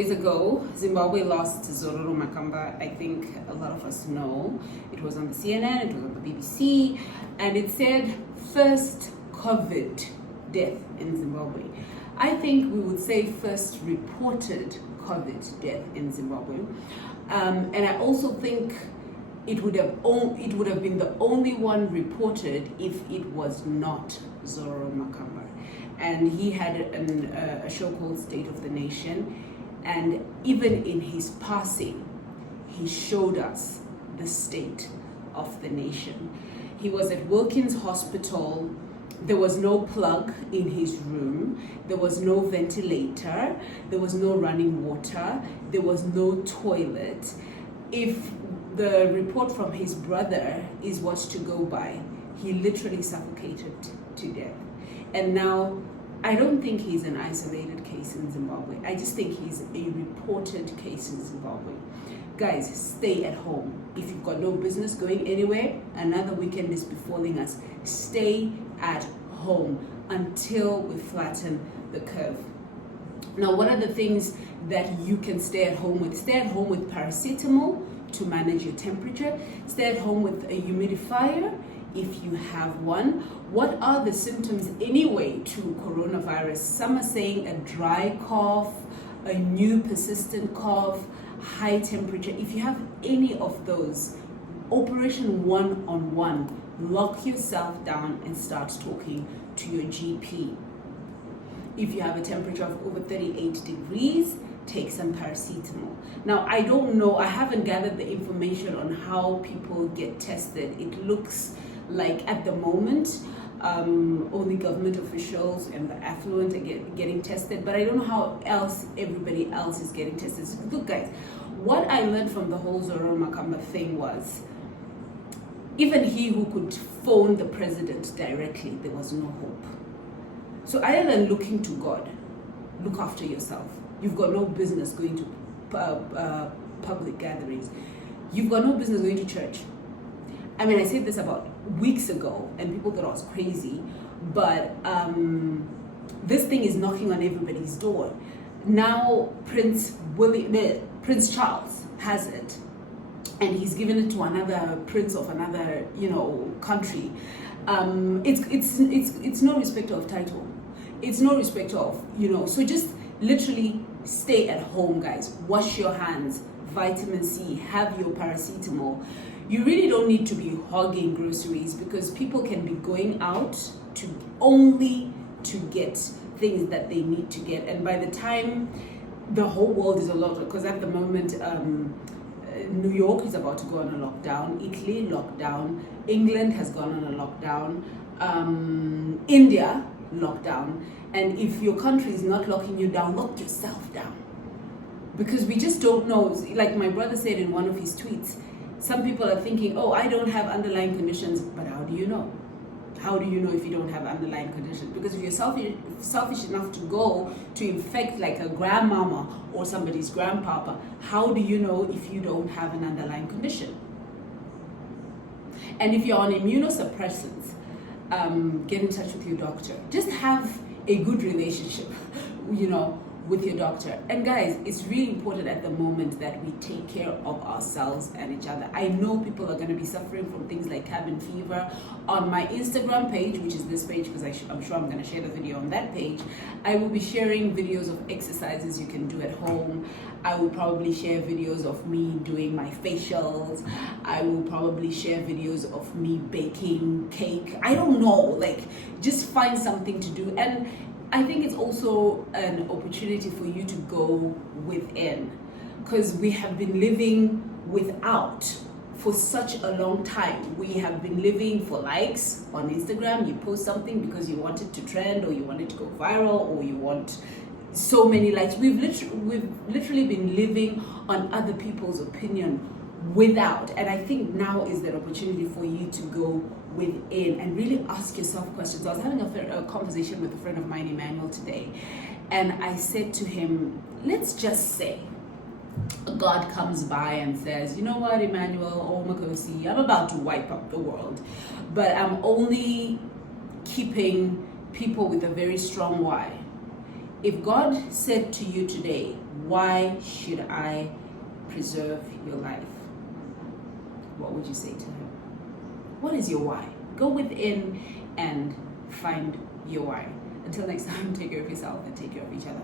Days ago, Zimbabwe lost Zororo Makamba. I think a lot of us know. It was on the CNN, it was on the BBC, and it said first COVID death in Zimbabwe. I think we would say first reported COVID death in Zimbabwe. And I also think it would have been the only one reported if it was not Zororo Makamba. And he had a show called State of the Nation. And even in his passing, he showed us the state of the nation. He was at Wilkins Hospital. There was no plug in his room. There was no ventilator. There was no running water. There was no toilet. If the report from his brother is what's to go by, he literally suffocated to death. And now, I don't think he's an isolated case in Zimbabwe. I just think he's a reported case in Zimbabwe. Guys, stay at home. If you've got no business going anywhere, another weekend is befalling us. Stay at home until we flatten the curve. Now, what are the things that you can stay at home with? Stay at home with paracetamol to manage your temperature. Stay at home with a humidifier if you have one. What are the symptoms anyway to coronavirus? Some are saying a dry cough, a new persistent cough, high temperature. If you have any of those, Operation One-on-One, lock yourself down and start talking to your GP. If you have a temperature of over 38 degrees, take some paracetamol. Now, I don't know, I haven't gathered the information on how people get tested. It looks like at the moment, only government officials and the affluent are getting tested, but I don't know how else everybody else is getting tested. So look, guys, what I learned from the whole Zororo Makamba thing was, even he who could phone the president directly, there was no hope. So other than looking to God, look after yourself. You've got no business going to public gatherings. You've got no business going to church. I mean, I said this about weeks ago, and people thought I was crazy, but this thing is knocking on everybody's door. Now, Prince Charles has it, and he's given it to another prince of another, country. It's no respect of title. It's no respect of, So just literally stay at home, guys. Wash your hands. Vitamin C. Have your paracetamol. You really don't need to be hogging groceries because people can be going out to get things that they need to get. And by the time the whole world is a lot, because at the moment, New York is about to go on a lockdown, Italy lockdown, England has gone on a lockdown, India lockdown. And if your country is not locking you down, lock yourself down. Because we just don't know. Like my brother said in one of his tweets, some people are thinking, oh, I don't have underlying conditions, but how do you know? How do you know if you don't have underlying conditions? Because if you're selfish enough to go to infect like a grandmama or somebody's grandpapa, how do you know if you don't have an underlying condition? And if you're on immunosuppressants, get in touch with your doctor. Just have a good relationship, with your doctor. And guys, it's really important at the moment that we take care of ourselves and each other. I know people are going to be suffering from things like cabin fever. On my Instagram page, which is this page, because I'm sure I'm going to share the video on that page, I will be sharing videos of exercises you can do at home. I will probably share videos of me doing my facials. I will probably share videos of me baking cake. I don't know, just find something to do. And I think it's also an opportunity for you to go within, because we have been living without for such a long time. We have been living for likes on Instagram. You post something because you want it to trend, or you want it to go viral, or you want so many likes. We've literally been living on other people's opinion without. And I think now is that opportunity for you to go within and really ask yourself questions. I was having a conversation with a friend of mine, Emmanuel, today, and I said to him, let's just say God comes by and says, you know what, Emmanuel or Makosi, I'm about to wipe up the world, but I'm only keeping people with a very strong why. If God said to you today, why should I preserve your life? What would you say to her? What is your why? Go within and find your why. Until next time, take care of yourself and take care of each other.